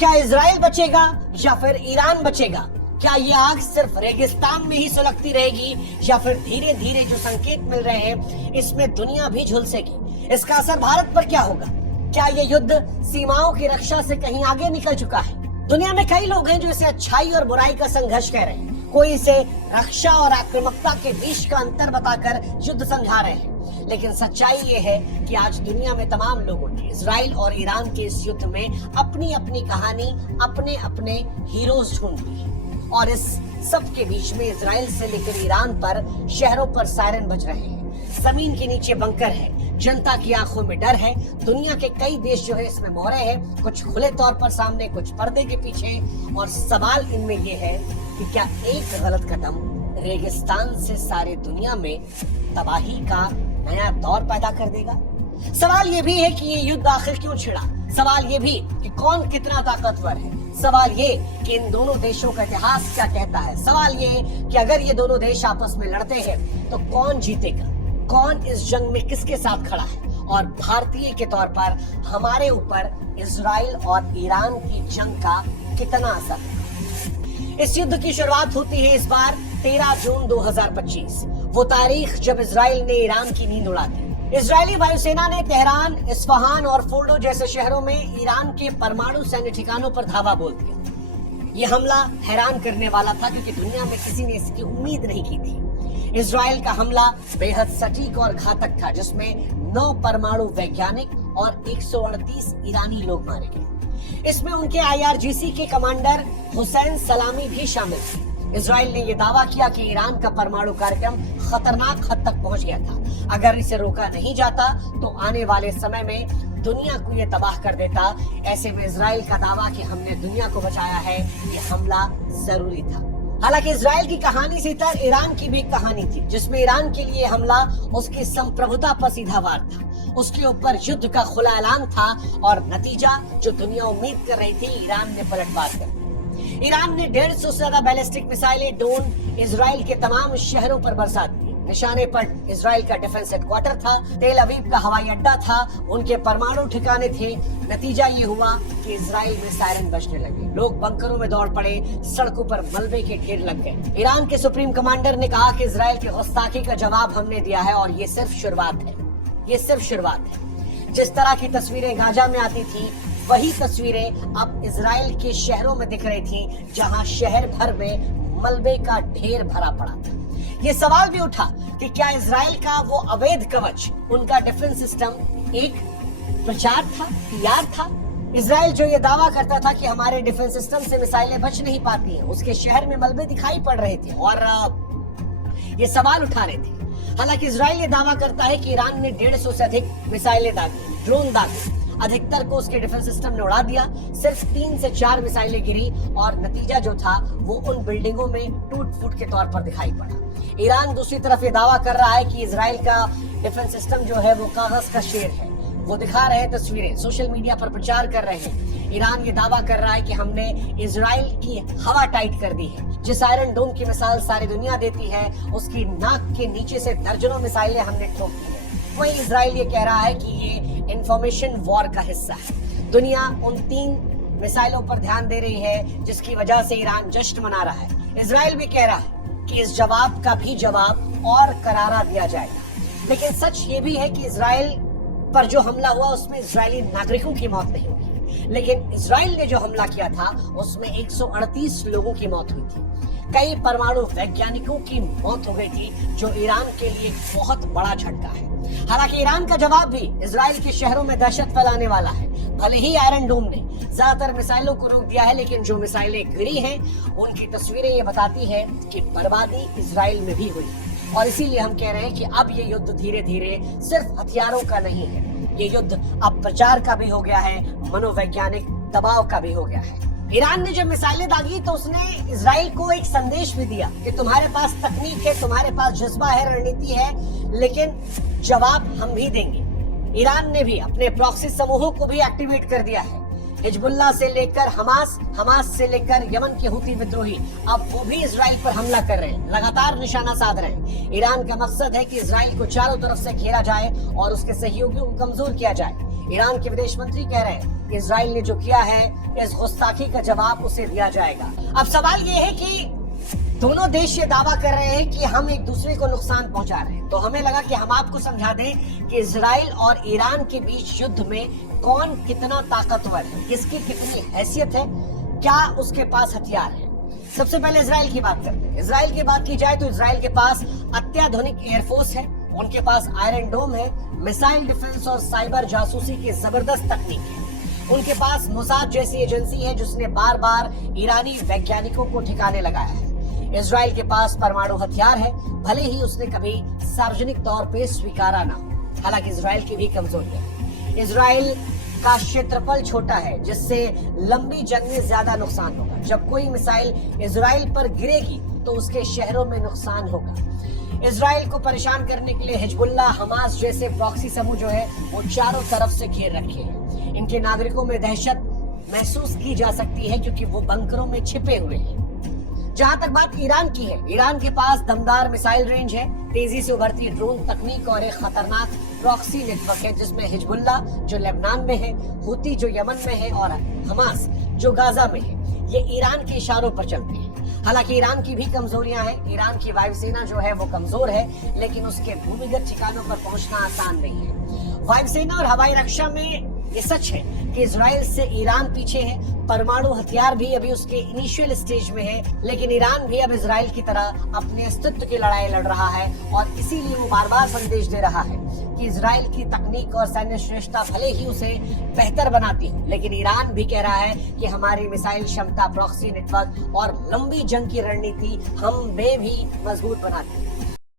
क्या इजराइल बचेगा या फिर ईरान बचेगा? क्या ये आग सिर्फ रेगिस्तान में ही सुलगती रहेगी या फिर धीरे धीरे जो संकेत मिल रहे हैं इसमें दुनिया भी झुलसेगी? इसका असर भारत पर क्या होगा? क्या ये युद्ध सीमाओं की रक्षा से कहीं आगे निकल चुका है? दुनिया में कई लोग हैं जो इसे अच्छाई और बुराई का संघर्ष कह रहे हैं। कोई इसे रक्षा और आक्रामकता के बीच का अंतर बताकर युद्ध समझा रहे हैं, लेकिन सच्चाई ये है कि आज दुनिया में तमाम लोगों ने इजराइल और ईरान के इस युद्ध में अपनी अपनी कहानी, अपने अपने हीरोज ढूंढ ली है। और इस सब के बीच में इजराइल से लेकर ईरान पर शहरों पर सायरन बज रहे हैं, जमीन के नीचे बंकर है, जनता की आंखों में डर है। दुनिया के कई देश जो है इसमें मोहरे हैं, कुछ खुले तौर पर सामने, कुछ पर्दे के पीछे। और सवाल इनमें ये है कि क्या एक गलत कदम रेगिस्तान से सारी दुनिया में तबाही का नया दौर पैदा कर देगा? सवाल ये भी है कि ये युद्ध आखिर क्यों छिड़ा? सवाल ये भी कि कौन कितना ताकतवर है? सवाल ये कि इन दोनों देशों का इतिहास क्या कहता है? सवाल ये कि अगर ये दोनों देश आपस में लड़ते हैं तो कौन जीतेगा? कौन इस जंग में किसके साथ खड़ा है? और भारतीय के तौर पर हमारे ऊपर इजराइल और ईरान की जंग का कितना असर है? इस युद्ध की शुरुआत होती है इस बार 13 जून 2025, वो तारीख जब इजराइल ने ईरान की नींद उड़ा दी। इजरायली वायुसेना ने तेहरान, इस्फहान और फोर्डो जैसे शहरों में ईरान के परमाणु सैन्य ठिकानों पर धावा बोल दिया। ये हमला हैरान करने वाला था क्योंकि दुनिया में किसी ने इसकी उम्मीद नहीं की थी। इजराइल का हमला बेहद सटीक और घातक था, जिसमें 9 परमाणु वैज्ञानिक और 138 ईरानी लोग मारे गए। इसमें उनके IRGC के कमांडर हुसैन सलामी भी शामिल थे। इजराइल ने यह दावा किया कि ईरान का परमाणु कार्यक्रम खतरनाक हद तक पहुंच गया था। अगर इसे रोका नहीं जाता तो आने वाले समय में दुनिया को यह तबाह कर देता। ऐसे में इजराइल का दावा कि हमने दुनिया को बचाया है, यह हमला जरूरी था। हालांकि इजराइल की कहानी से इतर ईरान की भी कहानी थी, जिसमें ईरान के लिए हमला उसकी संप्रभुता पर सीधा वार था। उसके ऊपर युद्ध का खुला ऐलान था और नतीजा जो दुनिया उम्मीद कर रही थी, ईरान ने पलटवार कर दी। ईरान ने 150 से ज्यादा बैलिस्टिक मिसाइलें ड्रोन इजराइल के तमाम शहरों पर बरसा दी। निशाने पर इजराइल का डिफेंस हेडक्वार्टर था, तेल अवीव का हवाई अड्डा था, उनके परमाणु ठिकाने थे। नतीजा ये हुआ कि इजराइल में सायरन बजने लगे, लोग बंकरों में दौड़ पड़े, सड़कों पर मलबे के ढेर लग गए। ईरान के सुप्रीम कमांडर ने कहा कि इजराइल की गुस्ताखी का जवाब हमने दिया है और ये सिर्फ शुरुआत है, ये सिर्फ शुरुआत है। जिस तरह की तस्वीरें गाजा में आती थी, वही तस्वीरें अब इजराइल के शहरों में दिख रही थी, जहां शहर भर में मलबे का ढेर भरा पड़ा था। ये सवाल भी उठा कि क्या इजराइल का वो अवैध कवच, उनका डिफेंस सिस्टम एक प्रचार था, PR था? इजराइल जो ये दावा करता था कि हमारे डिफेंस सिस्टम से मिसाइलें बच नहीं पाती हैं, उसके शहर में मलबे दिखाई पड़ रहे थे और ये सवाल उठा रहे थे। हालांकि इजराइल ये दावा करता है कि ईरान ने 150 से अधिक मिसाइलें दागी, ड्रोन दागे, अधिकतर को उसके डिफेंस सिस्टम ने उड़ा दिया। सिर्फ 3 से 4 मिसाइलें गिरी और नतीजा जो था वो उन बिल्डिंगों में टूट फूट के तौर पर दिखाई पड़ा। ईरान दूसरी तरफ ये दावा कर रहा है कि इजराइल का डिफेंस सिस्टम जो है वो कागज का शेर है। वो दिखा रहे हैं तस्वीरें, सोशल मीडिया पर प्रचार कर रहे हैं। ईरान ये दावा कर रहा है कि हमने इजराइल की हवा टाइट कर दी है। जिस आयरन डोम की मिसाल सारी दुनिया देती है, उसकी नाक के नीचे से दर्जनों मिसाइलें हमने ठोक दी है। वहीं इजराइल ये कह रहा है कि ये इंफॉर्मेशन वॉर का हिस्सा है। दुनिया उन 3 मिसाइलों पर ध्यान दे रही है, जिसकी वजह से ईरान जश्न मना रहा है। इजराइल भी कह रहा है कि इस जवाब का भी जवाब और करारा दिया जाएगा। लेकिन सच ये भी है कि इजराइल पर जो हमला हुआ उसमें इजरायली नागरिकों की मौत नहीं हुई, लेकिन इजराइल ने जो हमला किया था उसमें 138 लोगों की मौत हुई थी। कई परमाणु वैज्ञानिकों की मौत हो गई थी, जो ईरान के लिए एक बहुत बड़ा झटका है। हालांकि ईरान का जवाब भी इजराइल के शहरों में दहशत फैलाने वाला है। भले ही आयरन डोम ने ज्यादातर मिसाइलों को रोक दिया है, लेकिन जो मिसाइलें गिरी हैं उनकी तस्वीरें ये बताती हैं कि बर्बादी इजराइल में भी हुई। और इसीलिए हम कह रहे हैं कि अब ये युद्ध धीरे धीरे सिर्फ हथियारों का नहीं है, ये युद्ध अब प्रचार का भी हो गया है, मनोवैज्ञानिक दबाव का भी हो गया है। ईरान ने जब मिसाइलें दागी तो उसने इजराइल को एक संदेश भी दिया कि तुम्हारे पास तकनीक है, तुम्हारे पास जज्बा है, रणनीति है, लेकिन जवाब हम भी देंगे। ईरान ने भी अपने प्रॉक्सी समूहों को भी एक्टिवेट कर दिया है। हिजबुल्लाह से लेकर हमास से लेकर यमन के हुती विद्रोही, अब वो भी इजराइल पर हमला कर रहे हैं, लगातार निशाना साध रहे हैं। ईरान का मकसद है कि इजराइल को चारों तरफ से घेरा जाए और उसके सहयोगियों को कमजोर किया जाए। ईरान के विदेश मंत्री कह रहे हैं कि इजराइल ने जो किया है इस गुस्ताखी का जवाब उसे दिया जाएगा। अब सवाल ये है कि दोनों देश ये दावा कर रहे हैं कि हम एक दूसरे को नुकसान पहुंचा रहे हैं, तो हमें लगा कि हम आपको समझा दें कि इजराइल और ईरान के बीच युद्ध में कौन कितना ताकतवर है, किसकी कितनी हैसियत है, क्या उसके पास हथियार है। सबसे पहले इजराइल की बात करते हैं। इजराइल की बात की जाए तो इजराइल के पास अत्याधुनिक एयरफोर्स है, उनके पास आयरन डोम है, मिसाइल डिफेंस और साइबर जासूसी की जबरदस्त तकनीक है। उनके पास मोसाद जैसी एजेंसी है जिसने बार बार ईरानी वैज्ञानिकों को ठिकाने लगाया है। इजराइल के पास परमाणु हथियार है, भले ही उसने कभी सार्वजनिक तौर पे स्वीकारा ना हो। हालांकि इजराइल की भी कमजोरी है, इजराइल का क्षेत्रफल छोटा है जिससे लंबी जंग में ज्यादा नुकसान होगा। जब कोई मिसाइल इजराइल पर गिरेगी तो उसके शहरों में नुकसान होगा। इजराइल को परेशान करने के लिए हिजबुल्ला, हमास जैसे प्रॉक्सी समूह जो है वो चारों तरफ से घेर रखे हैं। इनके नागरिकों में दहशत महसूस की जा सकती है क्योंकि वो बंकरों में छिपे हुए हैं। जहां तक बात ईरान की है, ईरान के पास दमदार मिसाइल रेंज है, तेजी से उभरती ड्रोन तकनीक और एक खतरनाक प्रॉक्सी नेटवर्क है जिसमें हिजबुल्ला जो लेबनान में है, हुती जो यमन में है और हमास जो गाजा में है, ये ईरान के इशारों पर चलते हैं। हालांकि ईरान की भी कमजोरियां हैं। ईरान की वायुसेना जो है वो कमजोर है, लेकिन उसके भूमिगत ठिकानों पर पहुंचना आसान नहीं है। वायुसेना और हवाई रक्षा में ये सच है कि इजराइल से ईरान पीछे है। परमाणु हथियार भी अभी उसके इनिशियल स्टेज में है, लेकिन ईरान भी अब इजराइल की तरह अपने अस्तित्व की लड़ाई लड़ रहा है और इसीलिए वो बार बार संदेश दे रहा है कि इजराइल की तकनीक और सैन्य श्रेष्ठता भले ही उसे बेहतर बनाती है, लेकिन ईरान भी कह रहा है कि हमारी मिसाइल क्षमता, प्रॉक्सी नेटवर्क और लंबी जंग की रणनीति हमें भी मजबूत बनाती है।